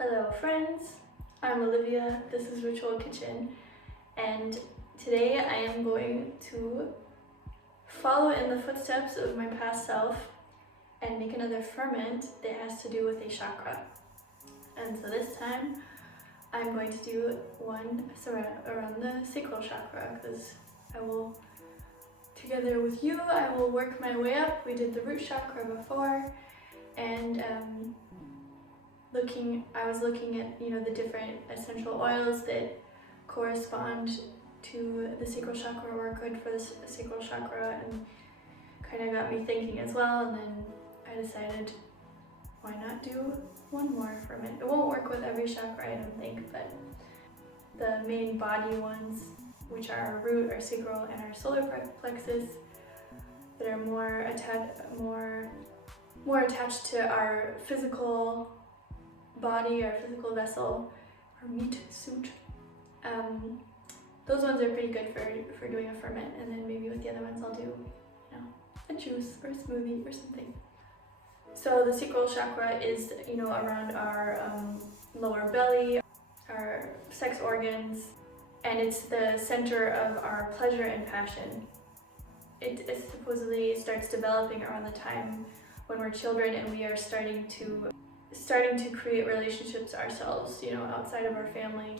Hello friends, I'm Olivia, this is Ritual Kitchen, and today I am going to follow in the footsteps of my past self and make another ferment that has to do with a chakra. And so this time I'm going to do one around the Sacral Chakra, because I will, together with you, I will work my way up. We did the root chakra before, and I was looking at, the different essential oils that correspond to the sacral chakra or are good for the sacral chakra, and kind of got me thinking as well. And then I decided, why not do one more ferment? It won't work with every chakra, I don't think, but the main body ones, which are our root, our sacral, and our solar plexus, that are more attached to our physical body, our physical vessel, our meat suit. Those ones are pretty good for doing a ferment, and then maybe with the other ones I'll do, a juice or a smoothie or something. So the sacral chakra is, around our lower belly, our sex organs, and it's the center of our pleasure and passion. It supposedly starts developing around the time when we're children and we are starting to create relationships ourselves, outside of our family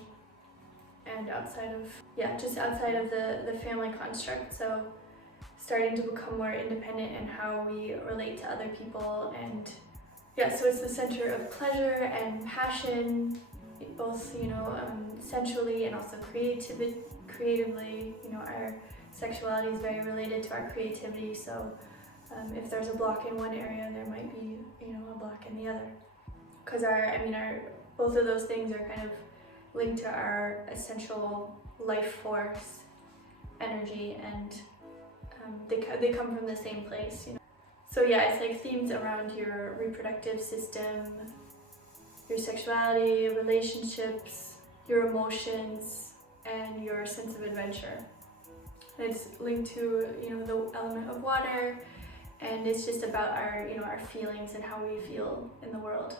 and outside of the family construct. So starting to become more independent in how we relate to other people, and so it's the center of pleasure and passion, both sensually and also creatively. Our sexuality is very related to our creativity, so if there's a block in one area, there might be a block in the other, because both of those things are kind of linked to our essential life force energy, and they come from the same place, So it's like themes around your reproductive system, your sexuality, relationships, your emotions, and your sense of adventure. And it's linked to the element of water, and it's just about our feelings and how we feel in the world.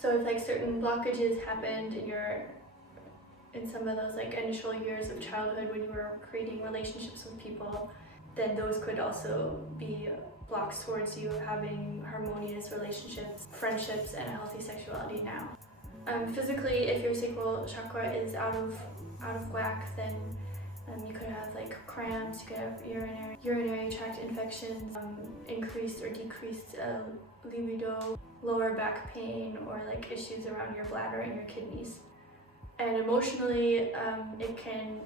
So if certain blockages happened in some of those initial years of childhood when you were creating relationships with people, then those could also be blocks towards you having harmonious relationships, friendships, and a healthy sexuality now. Physically, if your sacral chakra is out of whack, then you could have cramps, you could have urinary tract infections, increased or decreased libido, lower back pain, or issues around your bladder and your kidneys. And emotionally, it can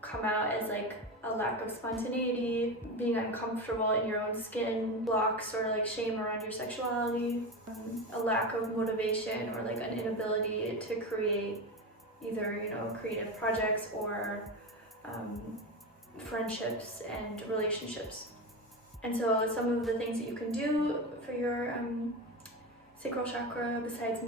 come out as a lack of spontaneity, being uncomfortable in your own skin, blocks or shame around your sexuality, a lack of motivation, or an inability to create either creative projects or friendships and relationships. And so some of the things that you can do for your sacral chakra, besides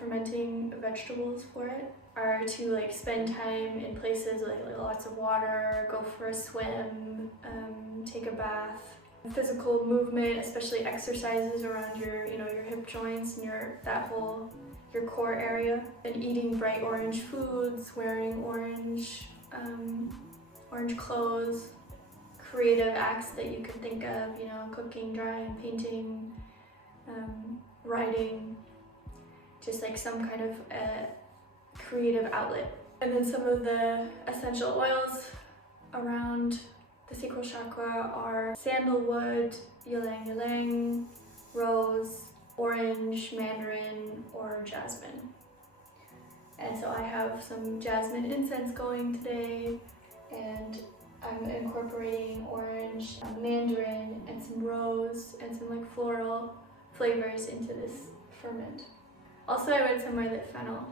fermenting vegetables for it, are to spend time in places with lots of water, go for a swim, take a bath. Physical movement, especially exercises around your your hip joints and your core area, and eating bright orange foods, wearing orange clothes, creative acts that you can think of, cooking, drawing, painting, writing, just some kind of creative outlet. And then some of the essential oils around the sacral chakra are sandalwood, ylang ylang, rose, orange, mandarin, or jasmine. And so I have some jasmine incense going today, and I'm incorporating orange, mandarin, and some rose, and some floral flavors into this ferment. Also, I read somewhere that fennel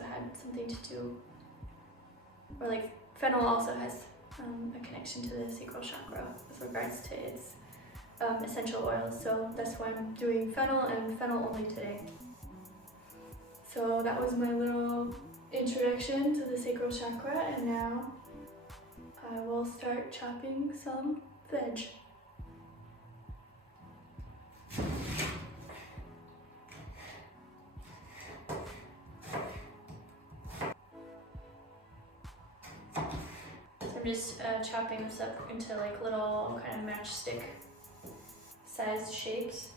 had something to do, or fennel also has a connection to the sacral chakra with regards to its essential oils. So that's why I'm doing fennel and fennel only today. So that was my little introduction to the sacral chakra, and now I will start chopping some veg. I'm just chopping this up into like little kind of matchstick sized shapes.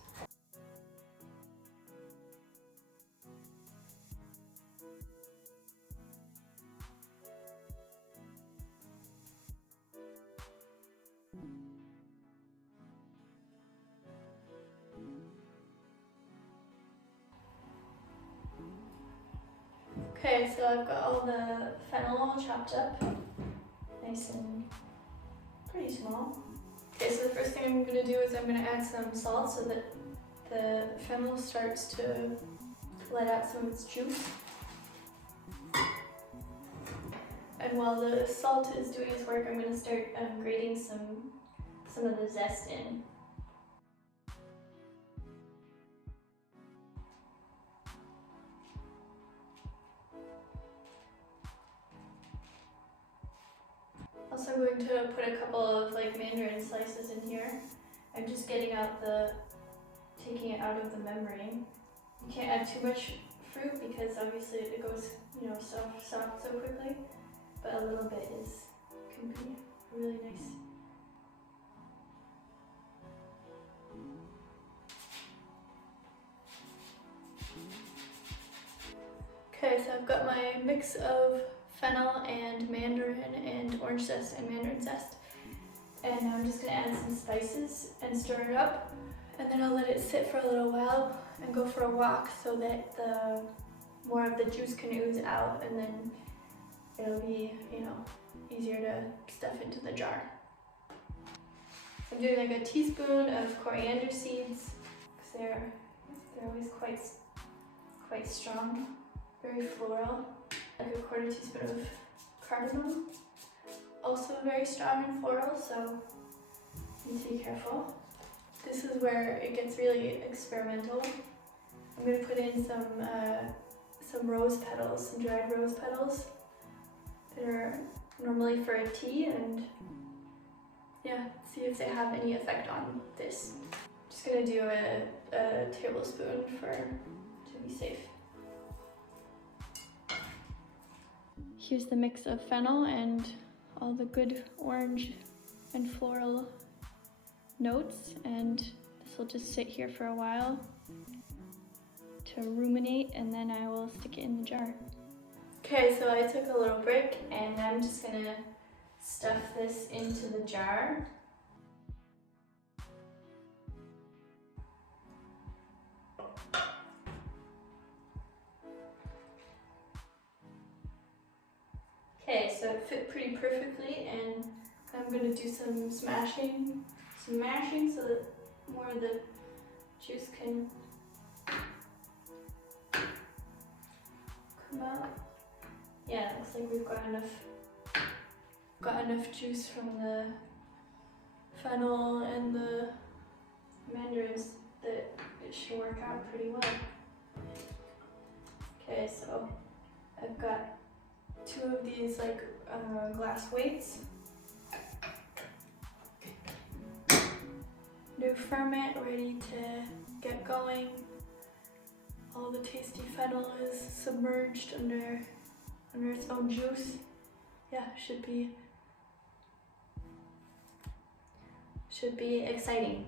Okay, so I've got all the fennel all chopped up, nice and pretty small. Okay, so the first thing I'm going to do is I'm going to add some salt so that the fennel starts to let out some of its juice. And while the salt is doing its work, I'm going to start grating some of the zest in. Also, I'm going to put a couple of like mandarin slices in here. I'm just taking it out of the membrane. You can't add too much fruit because obviously it goes, soft so quickly. But a little bit can be really nice. Okay, so I've got my mix of fennel and mandarin and orange zest and mandarin zest. And I'm just gonna add some spices and stir it up. And then I'll let it sit for a little while and go for a walk so that more of the juice can ooze out, and then it'll be, easier to stuff into the jar. So I'm doing like a teaspoon of coriander seeds because they're always quite strong, very floral. Like a quarter teaspoon of cardamom, also very strong and floral, so you need to be careful. This is where it gets really experimental. I'm going to put in some rose petals, some dried rose petals that are normally for a tea, and see if they have any effect on this. I'm just going to do a tablespoon to be safe. Here's the mix of fennel and all the good orange and floral notes, and this will just sit here for a while to ruminate, and then I will stick it in the jar. Okay, so I took a little break and I'm just gonna stuff this into the jar. Okay, so it fit pretty perfectly, and I'm going to do some mashing so that more of the juice can come out. Yeah, it looks like we've got enough juice from the fennel and the mandarins that it should work out pretty well. Okay, so I've got 2 of these glass weights. New ferment ready to get going. All the tasty fennel is submerged under its own juice. Yeah, should be exciting.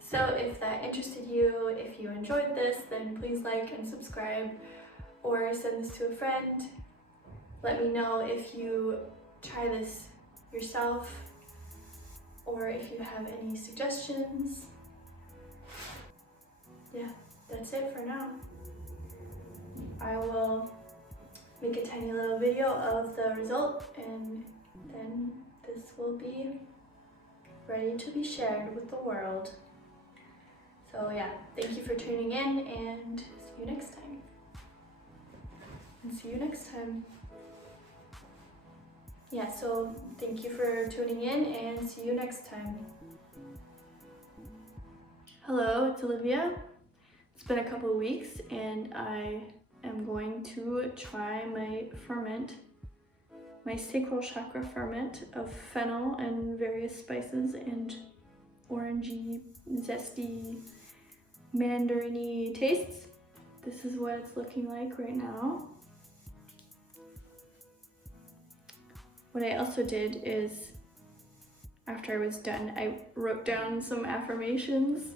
So if that interested you, if you enjoyed this, then please like and subscribe, or send this to a friend. Let me know if you try this yourself, or if you have any suggestions. Yeah, that's it for now. I will make a tiny little video of the result, and then this will be ready to be shared with the world. So yeah, thank you for tuning in, and see you next time. Yeah, so thank you for tuning in, and see you next time. Hello, it's Olivia. It's been a couple of weeks, and I am going to try my ferment, my Sacral Chakra ferment of fennel and various spices and orangey, zesty, mandarin-y tastes. This is what it's looking like right now. What I also did is, after I was done, I wrote down some affirmations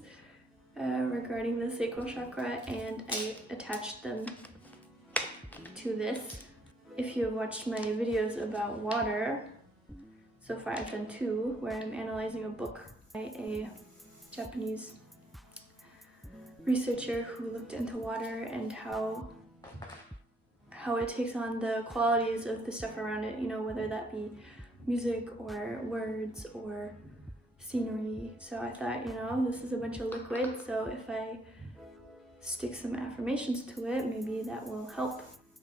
regarding the sacral chakra, and I attached them to this. If you have watched my videos about water, so far I've done 2, where I'm analyzing a book by a Japanese researcher who looked into water and how it takes on the qualities of the stuff around it, you know, whether that be music or words or scenery. So I thought, you know, this is a bunch of liquid, so if I stick some affirmations to it, maybe that will help.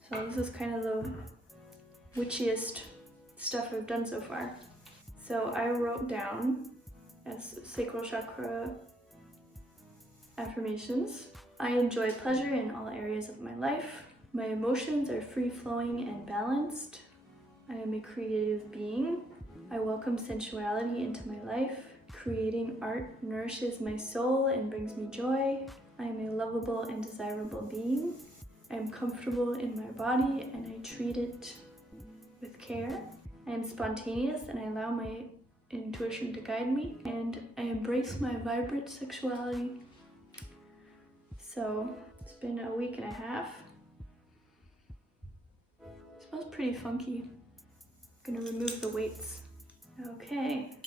So this is kind of the witchiest stuff I've done so far. So I wrote down as sacral chakra affirmations: I enjoy pleasure in all areas of my life. My emotions are free-flowing and balanced. I am a creative being. I welcome sensuality into my life. Creating art nourishes my soul and brings me joy. I am a lovable and desirable being. I am comfortable in my body and I treat it with care. I am spontaneous and I allow my intuition to guide me. And I embrace my vibrant sexuality. So it's been a week and a half. It smells pretty funky. I'm gonna remove the weights. Okay.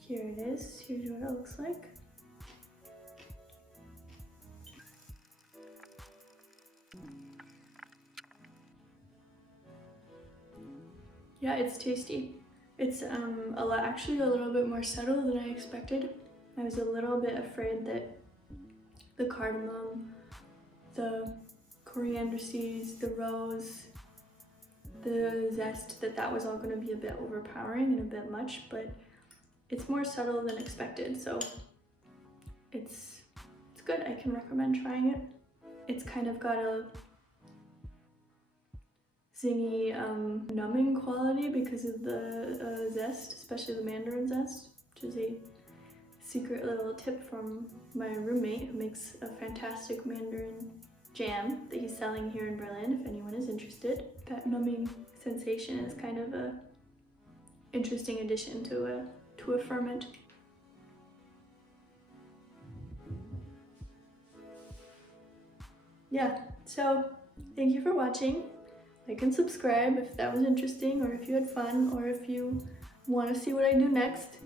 Here it is. Here's what it looks like. Yeah, it's tasty. It's actually a little bit more subtle than I expected. I was a little bit afraid that the cardamom, the coriander seeds, the rose, the zest, that was all going to be a bit overpowering and a bit much, but it's more subtle than expected, so it's good. I can recommend trying it. It's kind of got a zingy, numbing quality because of the zest, especially the mandarin zest, which is a secret little tip from my roommate who makes a fantastic mandarin jam that he's selling here in Berlin if anyone is interested. That numbing sensation is kind of a interesting addition to a ferment. Yeah, so thank you for watching. Like and subscribe if that was interesting, or if you had fun, or if you want to see what I do next.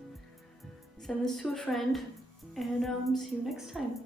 Send this to a friend, and see you next time.